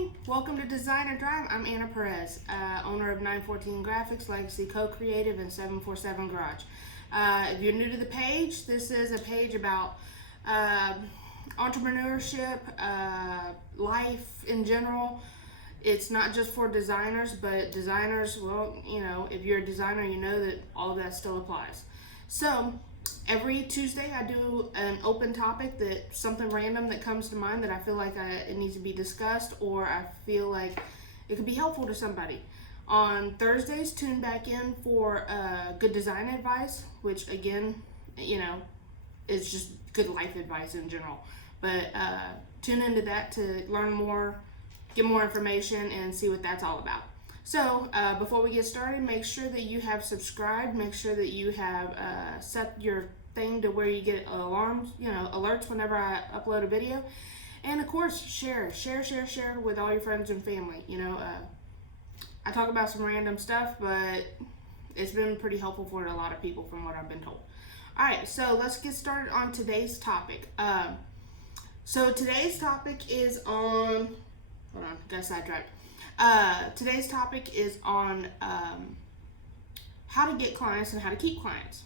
morning. Welcome to Design and Drive. I'm Anna Perez, owner of 914 Graphics, Legacy Co-Creative, and 747 Garage. If you're new to the page, this is a page about entrepreneurship, life in general. It's not just for designers, but designers, well, if you're a designer, you know that all of that still applies. So, every Tuesday I do an open topic, that something random that comes to mind that I feel like it needs to be discussed, or I feel like it could be helpful to somebody. On Thursdays, tune back in for good design advice, which again, is just good life advice in general. But tune into that to learn more, get more information, and see what that's all about. So before we get started, make sure that you have subscribed. Make sure that you have set your thing to where you get alarms, alerts whenever I upload a video. And of course, share with all your friends and family. I talk about some random stuff, but it's been pretty helpful for a lot of people from what I've been told. All right, so let's get started on today's topic. So today's topic is on, hold on, got sidetracked. Today's topic is on how to get clients and how to keep clients.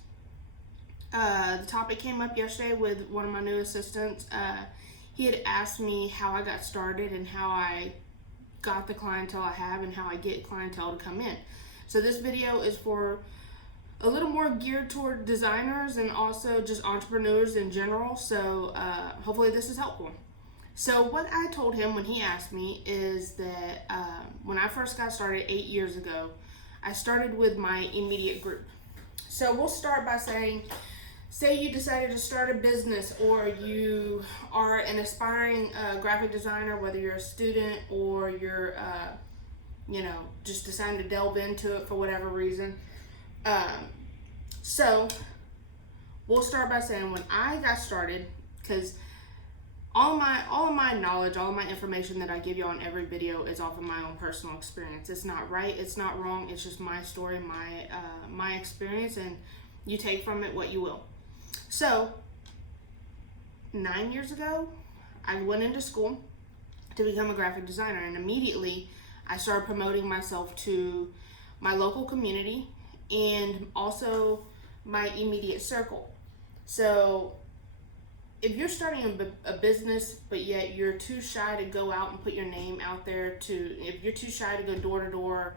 The topic came up yesterday with one of my new assistants. He had asked me how I got started and how I got the clientele I have and how I get clientele to come in. So this video is for a little more geared toward designers and also just entrepreneurs in general. So hopefully this is helpful. So what I told him when he asked me is that when I first got started 8 years ago, I started with my immediate group. So we'll start by saying, say you decided to start a business, or you are an aspiring graphic designer, whether you're a student or you're, just deciding to delve into it for whatever reason. So we'll start by saying when I got started, because all of my knowledge, all of my information that I give you on every video is off of my own personal experience. It's not right, it's not wrong, it's just my story, my experience, and you take from it what you will. So 9 years ago, I went into school to become a graphic designer, and immediately I started promoting myself to my local community and also my immediate circle. So if you're starting a business, but yet you're too shy to go out and put your name out there, if you're too shy to go door to door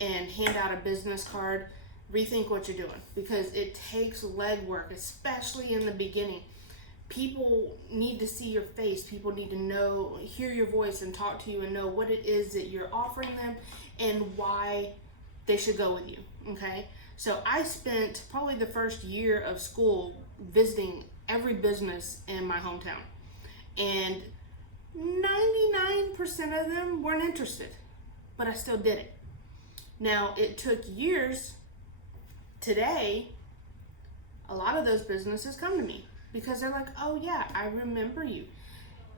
and hand out a business card, rethink what you're doing, because it takes legwork, especially in the beginning. People need to see your face. People need to hear your voice and talk to you and know what it is that you're offering them and why they should go with you, okay? So I spent probably the first year of school visiting every business in my hometown, and 99% of them weren't interested, but I still did it. Now, it took years. Today, a lot of those businesses come to me because they're like, oh yeah, I remember you.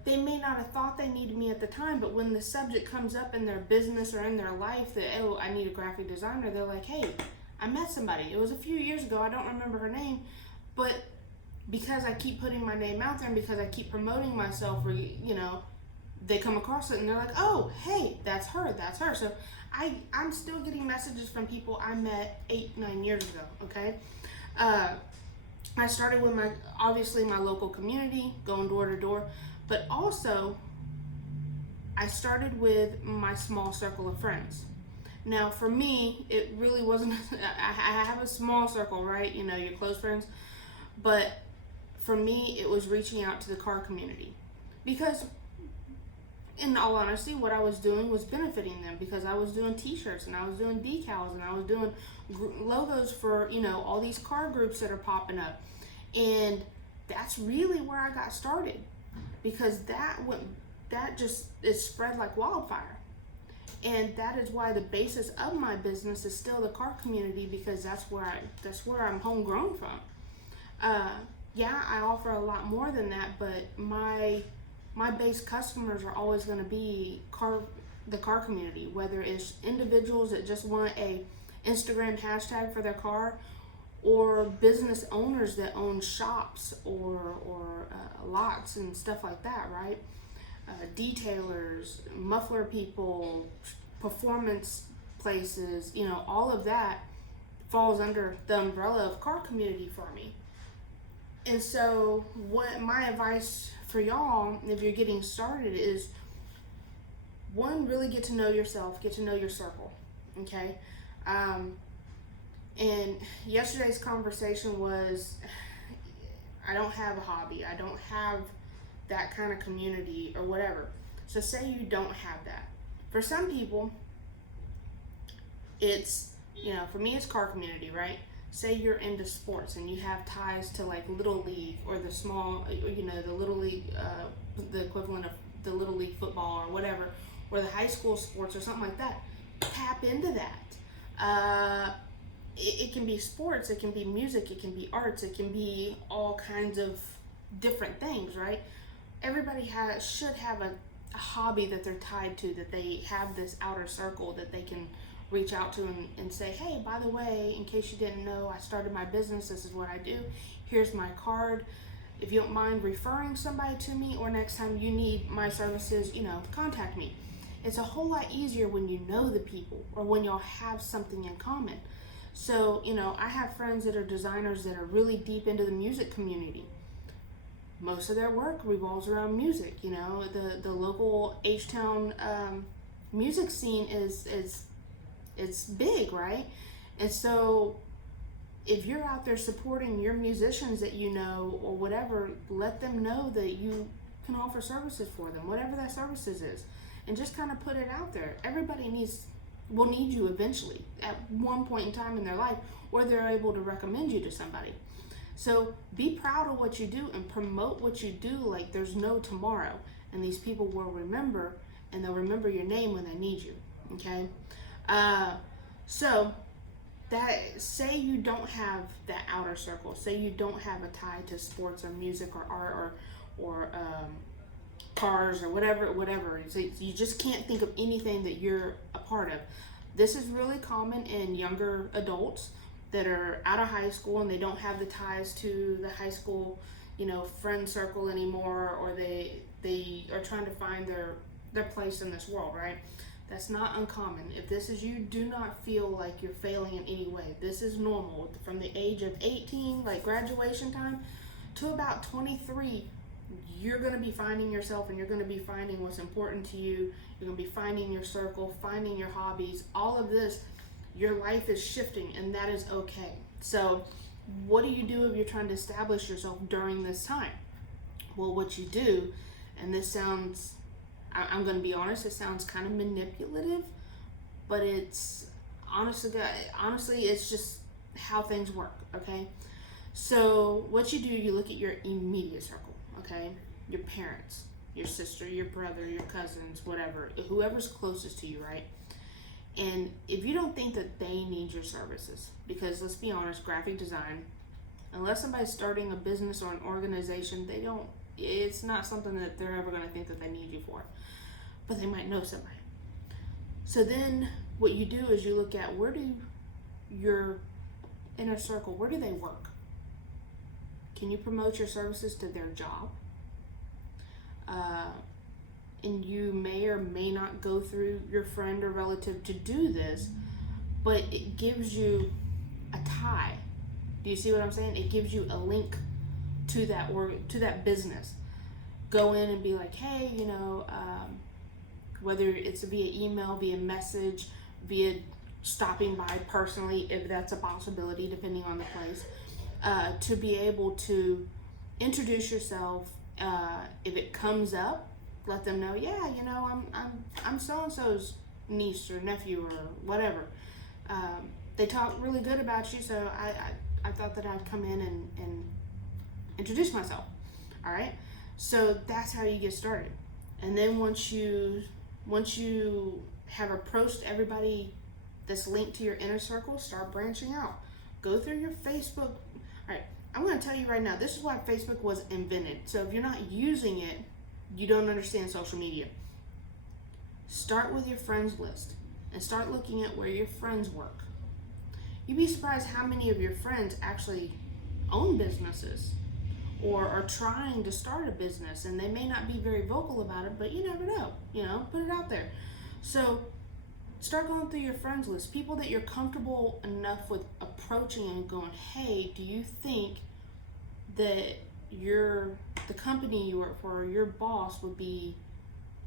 They may not have thought they needed me at the time, but when the subject comes up in their business or in their life that, oh, I need a graphic designer, they're like, hey, I met somebody. It was a few years ago, I don't remember her name, but because I keep putting my name out there and because I keep promoting myself, or they come across it and they're like, oh, hey, that's her. So I'm still getting messages from people I met 8-9 years ago, okay? I started with my local community, going door to door, but also I started with my small circle of friends. Now, for me, it really wasn't, I have a small circle, right? Your close friends, but for me, it was reaching out to the car community, because in all honesty, what I was doing was benefiting them, because I was doing t-shirts and I was doing decals and I was doing logos for, all these car groups that are popping up. And that's really where I got started, because it spread like wildfire. And that is why the basis of my business is still the car community, because that's where I'm homegrown from. Yeah, I offer a lot more than that, but my base customers are always going to be the car community, whether it's individuals that just want a Instagram hashtag for their car, or business owners that own shops or lots and stuff like that, right? detailers, muffler people, performance places, all of that falls under the umbrella of car community for me. And so what my advice for y'all, if you're getting started, is one, really get to know yourself, get to know your circle, okay? And yesterday's conversation was, I don't have a hobby, I don't have that kind of community or whatever. So say you don't have that. For some people, it's, for me it's car community, right? Say you're into sports and you have ties to like Little League or the small, the Little League, the equivalent of the Little League football or whatever, or the high school sports or something like that. Tap into that. It can be sports, it can be music, it can be arts, it can be all kinds of different things, right? Everybody should have a hobby that they're tied to, that they have this outer circle that they can reach out to and say, hey, by the way, in case you didn't know, I started my business, this is what I do, here's my card. If you don't mind referring somebody to me, or next time you need my services, contact me. It's a whole lot easier when you know the people or when y'all have something in common. So, I have friends that are designers that are really deep into the music community. Most of their work revolves around music. The local H-Town music scene it's big, right? And so if you're out there supporting your musicians that or whatever, let them know that you can offer services for them, whatever that services is, and just kind of put it out there. Everybody will need you eventually at one point in time in their life, or they're able to recommend you to somebody. So be proud of what you do and promote what you do like there's no tomorrow, and these people will remember, and they'll remember your name when they need you, okay? So that, say you don't have that outer circle, say you don't have a tie to sports or music or art or cars or whatever. So you just can't think of anything that you're a part of. This is really common in younger adults that are out of high school and they don't have the ties to the high school, friend circle anymore, or they are trying to find their place in this world, right? That's not uncommon. If this is you, do not feel like you're failing in any way. This is normal. From the age of 18, like graduation time, to about 23, you're going to be finding yourself, and you're going to be finding what's important to you. You're going to be finding your circle, finding your hobbies, all of this. Your life is shifting, and that is okay. So what do you do if you're trying to establish yourself during this time? Well, what you do, and this sounds, I'm going to be honest, it sounds kind of manipulative, but it's honestly, it's just how things work, okay? So what you do, you look at your immediate circle, okay? Your parents, your sister, your brother, your cousins, whatever, whoever's closest to you, right? And if you don't think that they need your services, because let's be honest, graphic design, unless somebody's starting a business or an organization, it's not something that they're ever going to think that they need you for, but they might know somebody. So then what you do is you look at, where do your inner circle, where do they work? Can you promote your services to their job? And you may or may not go through your friend or relative to do this, but it gives you a tie. Do you see what I'm saying? It gives you a link to that, or to that business. Go in and be like, hey, whether it's via email, via message, via stopping by personally, if that's a possibility, depending on the place, to be able to introduce yourself. If it comes up, let them know, yeah, I'm so-and-so's niece or nephew or whatever. They talk really good about you, so I thought that I'd come in and introduce myself. All right, so that's how you get started. And then once you have approached everybody that's linked to your inner circle, start branching out. Go through your Facebook. All right, I'm going to tell you right now, this is why Facebook was invented. So if you're not using it, you don't understand social media. Start with your friends list and start looking at where your friends work. You'd be surprised how many of your friends actually own businesses or are trying to start a business, and they may not be very vocal about it, but you never know, put it out there. So start going through your friends list, people that you're comfortable enough with approaching and going, hey, do you think that the company you work for, or your boss would be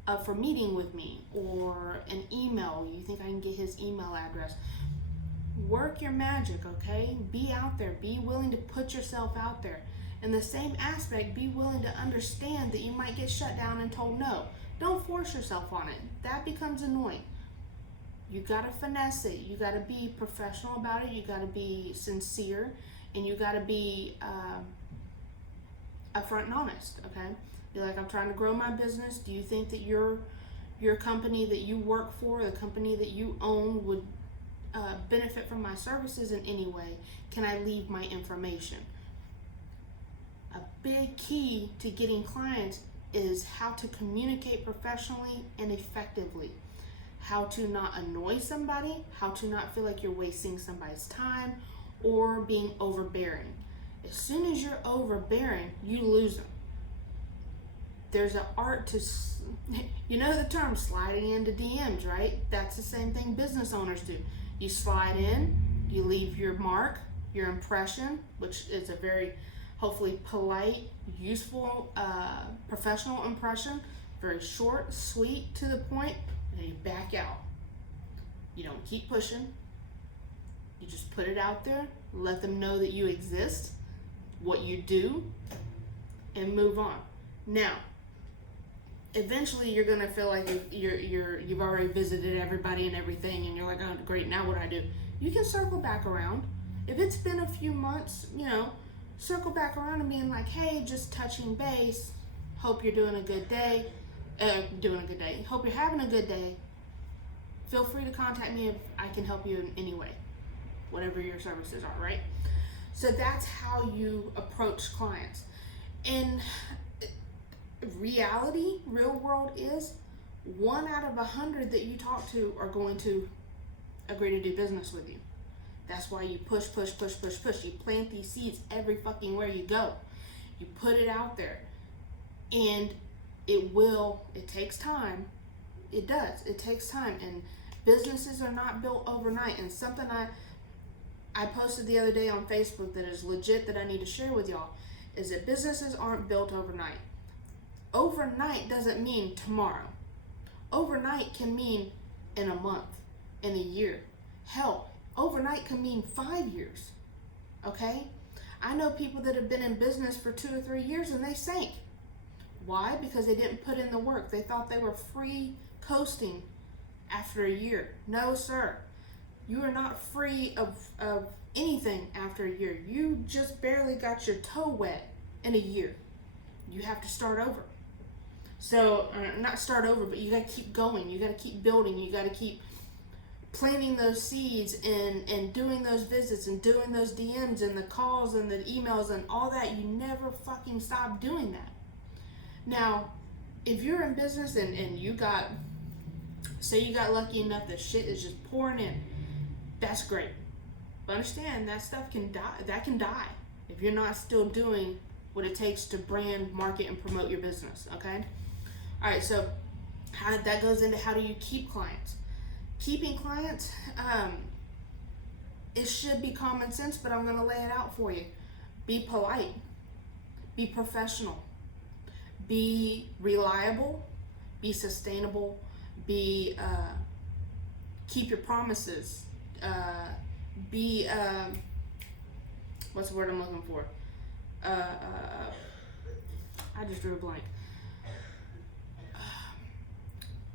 up for meeting with me, or an email, you think I can get his email address? Work your magic, okay? Be out there, be willing to put yourself out there. In the same aspect, be willing to understand that you might get shut down and told no. Don't force yourself on it. That becomes annoying. You gotta finesse it. You gotta be professional about it. You gotta be sincere, and you gotta be upfront and honest, okay? Be like, I'm trying to grow my business. Do you think that your company that you work for, the company that you own, would benefit from my services in any way? Can I leave my information? A big key to getting clients is how to communicate professionally and effectively. How to not annoy somebody, how to not feel like you're wasting somebody's time or being overbearing. As soon as you're overbearing, you lose them. There's an art to, you know the term sliding into DMs, right? That's the same thing business owners do. You slide in, you leave your mark, your impression, which is a very hopefully polite, useful, professional impression, very short, sweet, to the point, and you back out. You don't keep pushing. You just put it out there, let them know that you exist, what you do, and move on. Now, eventually you're gonna feel like you've already visited everybody and everything, and you're like, oh great, now what do I do? You can circle back around. If it's been a few months, circle back around and being like, hey, just touching base. Hope you're doing a good day. Hope you're having a good day. Feel free to contact me if I can help you in any way, whatever your services are, right? So that's how you approach clients. And reality, real world is 1 out of 100 that you talk to are going to agree to do business with you. That's why you push. You plant these seeds every fucking where you go. You put it out there. And it takes time. It does. It takes time. And businesses are not built overnight. And something I posted the other day on Facebook that is legit that I need to share with y'all is that businesses aren't built overnight. Overnight doesn't mean tomorrow. Overnight can mean in a month, in a year. Hell, overnight can mean 5 years. Okay? I know people that have been in business for 2 or 3 years and they sank. Why? Because they didn't put in the work. They thought they were free coasting after a year. No, sir. You are not free of anything after a year. You just barely got your toe wet in a year. You have to start over. So, not start over, but you got to keep going. You got to keep building. You got to keep planting those seeds and doing those visits and doing those DMs and the calls and the emails and all that. You never fucking stop doing that. Now, if you're in business and you got lucky enough that shit is just pouring in, that's great. But understand that stuff can die. That can die if you're not still doing what it takes to brand, market, and promote your business, okay? All right, so that goes into how do you keep clients. Keeping clients, it should be common sense, but I'm going to lay it out for you. Be polite. Be professional. Be reliable. Be sustainable. Be keep your promises. Be what's the word I'm looking for? I just drew a blank.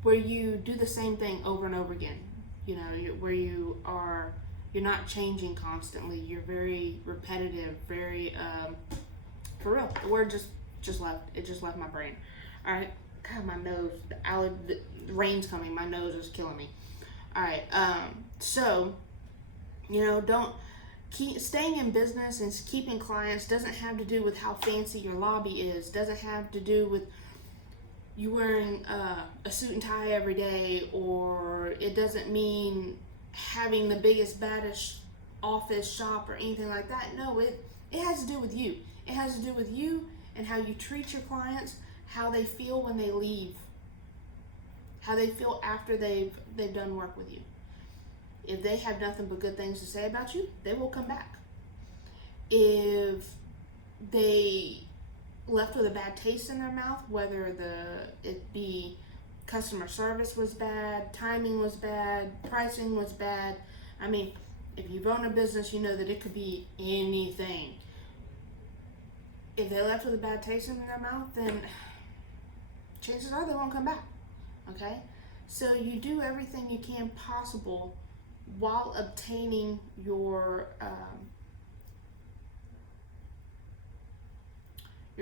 Where you do the same thing over and over again, where you're not changing constantly. You're very repetitive, very for real. The word just left. It just left my brain. All right, God, my nose. The rain's coming. My nose is killing me. All right, so don't keep staying in business and keeping clients doesn't have to do with how fancy your lobby is. Doesn't have to do with you wearing a suit and tie every day, or it doesn't mean having the biggest, baddest office shop or anything like that. No, it It has to do with you. It has to do with you and how you treat your clients, how they feel when they leave, how they feel after they've done work with you. If they have nothing but good things to say about you, they will come back. If they left with a bad taste in their mouth, whether it be customer service was bad, timing was bad, pricing was bad. I mean, if you've owned a business, you know that it could be anything. If they left with a bad taste in their mouth, then chances are they won't come back. Okay? So you do everything you can possible while obtaining your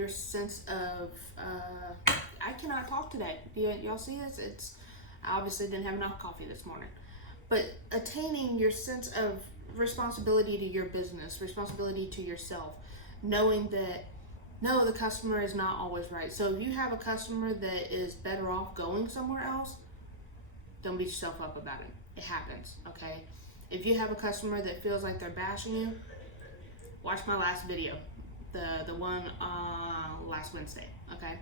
sense of I cannot talk today. Y'all see this? I obviously didn't have enough coffee this morning. But attaining your sense of responsibility to your business, responsibility to yourself, knowing that no, the customer is not always right. So if you have a customer that is better off going somewhere else, don't beat yourself up about it. It happens, okay? If you have a customer that feels like they're bashing you, watch my last video, the one last Wednesday, okay?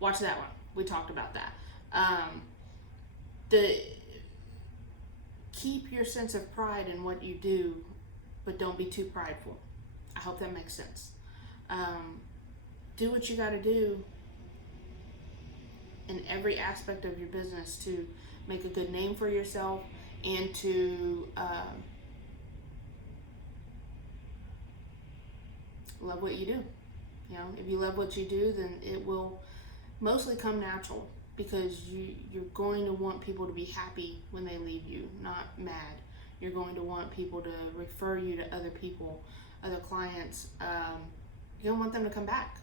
Watch that one. We talked about that. Keep your sense of pride in what you do, but don't be too prideful. I hope that makes sense. Do what you got to do in every aspect of your business to make a good name for yourself and to love what you do. You know, if you love what you do, then it will mostly come natural, because you're going to want people to be happy when they leave you, not mad. You're going to want people to refer you to other people, other clients. You're going to want them to come back.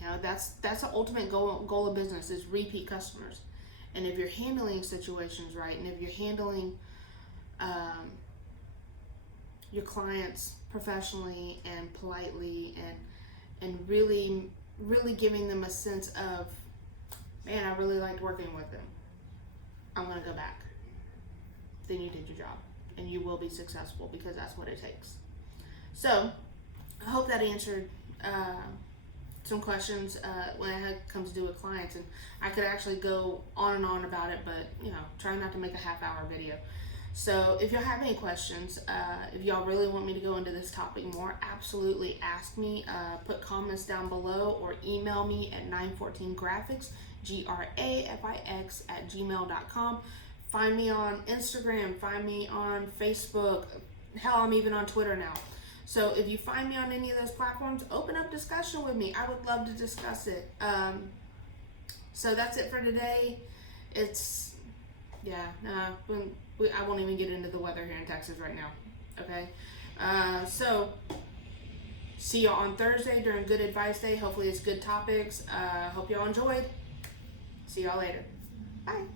You know, that's the ultimate goal of business, is repeat customers. And if you're handling situations right, and if you're handling your clients professionally and politely, and really giving them a sense of, man, I really liked working with them, I'm gonna go back, then you did your job, and you will be successful, because that's what it takes. So I hope that answered some questions when it comes to do with clients. And I could actually go on and on about it, but try not to make a half-hour video. So if y'all have any questions, if y'all really want me to go into this topic more, absolutely ask me. Put comments down below, or email me at 914graphics, grafix @gmail.com. Find me on Instagram, find me on Facebook. Hell, I'm even on Twitter now. So if you find me on any of those platforms, open up discussion with me. I would love to discuss it. So that's it for today. I won't even get into the weather here in Texas right now. Okay. So see y'all on Thursday during Good Advice Day. Hopefully it's good topics. Hope y'all enjoyed. See y'all later. Bye.